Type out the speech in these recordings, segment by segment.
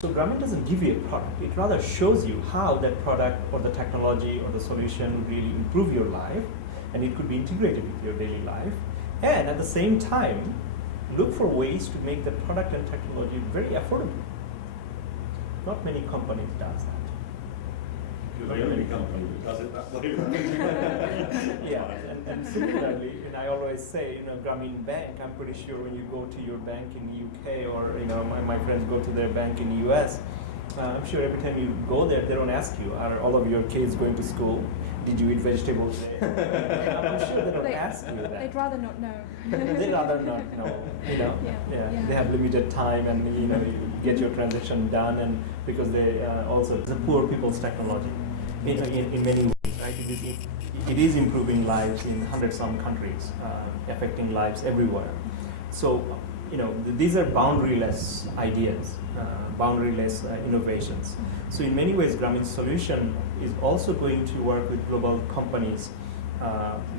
So Grameen doesn't give you a product, it rather shows you how that product or the technology or the solution will really improve your life, and it could be integrated with your daily life. And at the same time, look for ways to make the product and technology very affordable. Not many companies does that. You're the only company that does it that way. Yeah, and similarly, and I always say, Grameen Bank, I'm pretty sure when you go to your bank in the UK or, my friends go to their bank in the US, I'm sure every time you go there, they don't ask you, are all of your kids going to school? Did you eat vegetables today? I'm sure they don't ask you that. They'd rather not know. They'd rather not know, Yeah. They have limited time and, you get your transaction done, and because they also, it's a poor people's technology in many ways, right? It is improving lives in 100-some countries, affecting lives everywhere. So, these are boundaryless ideas, boundaryless innovations. So in many ways, Grameen's solution is also going to work with global companies,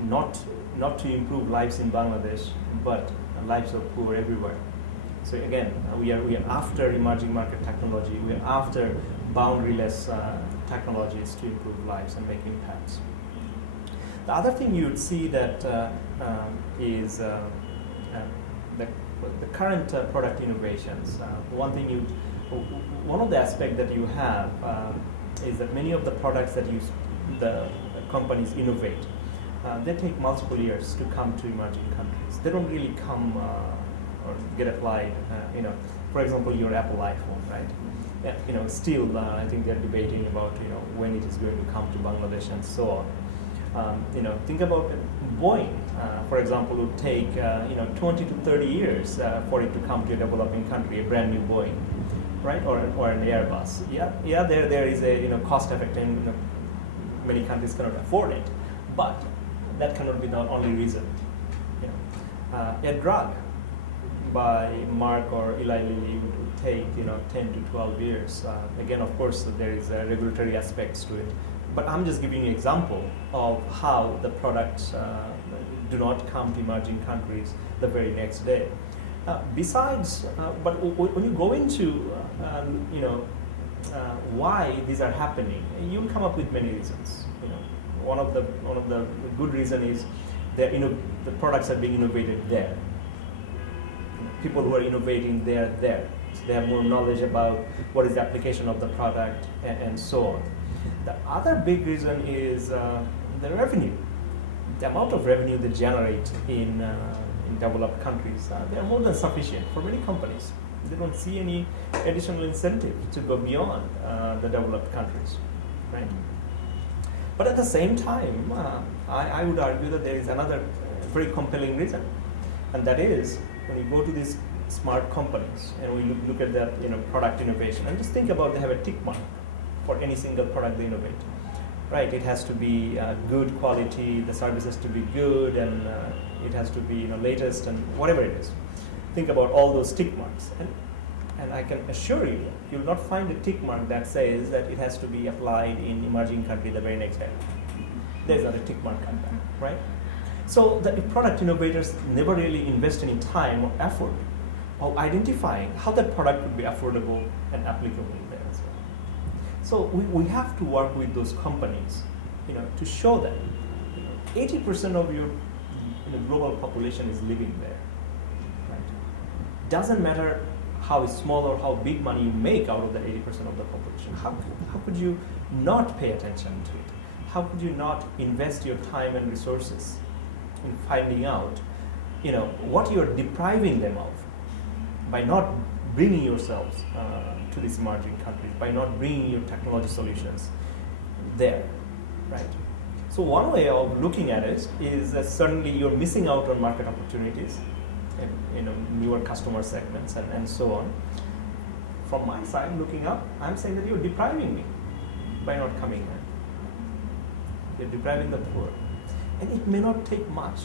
not to improve lives in Bangladesh, but lives of poor everywhere. So again, we are after emerging market technology. We are after boundaryless technologies to improve lives and make impacts. The other thing you would see that is the current product innovations. One of the aspects that you have is that many of the products that the companies innovate, they take multiple years to come to emerging countries. They don't really come or get applied. For example, your Apple iPhone, right? Still, I think they're debating about when it is going to come to Bangladesh and so on. Think about Boeing, for example, would take 20 to 30 years for it to come to a developing country, a brand new Boeing, right? Or an Airbus. Yeah. There is a cost effect, and many countries cannot afford it, but that cannot be the only reason. A drug by Merck or Eli Lilly would take 10 to 12 years. Again, of course, there is regulatory aspects to it. But I'm just giving you an example of how the products do not come to emerging countries the very next day. But when you go into why these are happening, you'll come up with many reasons. One of the good reason is that the products are being innovated there. People who are innovating, they are there. So they have more knowledge about what is the application of the product and so on. The other big reason is the revenue. The amount of revenue they generate in developed countries, they are more than sufficient for many companies. They don't see any additional incentive to go beyond the developed countries, right? But at the same time, I would argue that there is another very compelling reason, and that is when you go to these smart companies and we look at that product innovation, and just think about they have a tick mark for any single product they innovate, right? It has to be good quality, the service has to be good, and it has to be latest and whatever it is. Think about all those tick marks, and I can assure you, you'll not find a tick mark that says that it has to be applied in emerging country the very next day. There's not a tick mark on that, right? So the product innovators never really invest any time or effort of identifying how that product would be affordable and applicable there as well. So we have to work with those companies, to show them 80% of your global population is living there. Right? Doesn't matter how small or how big money you make out of that 80% of the population. How could you not pay attention to it? How could you not invest your time and resources in finding out, what you're depriving them of by not bringing yourselves to these emerging countries, by not bringing your technology solutions there, right? So one way of looking at it is that certainly you're missing out on market opportunities, and, newer customer segments and so on. From my side, looking up, I'm saying that you're depriving me by not coming here. You're depriving the poor. And it may not take much.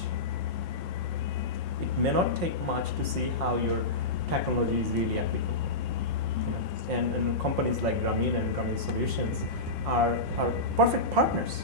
It may not take much to see how your technology is really applicable. And companies like Grameen and Grameen Solutions are perfect partners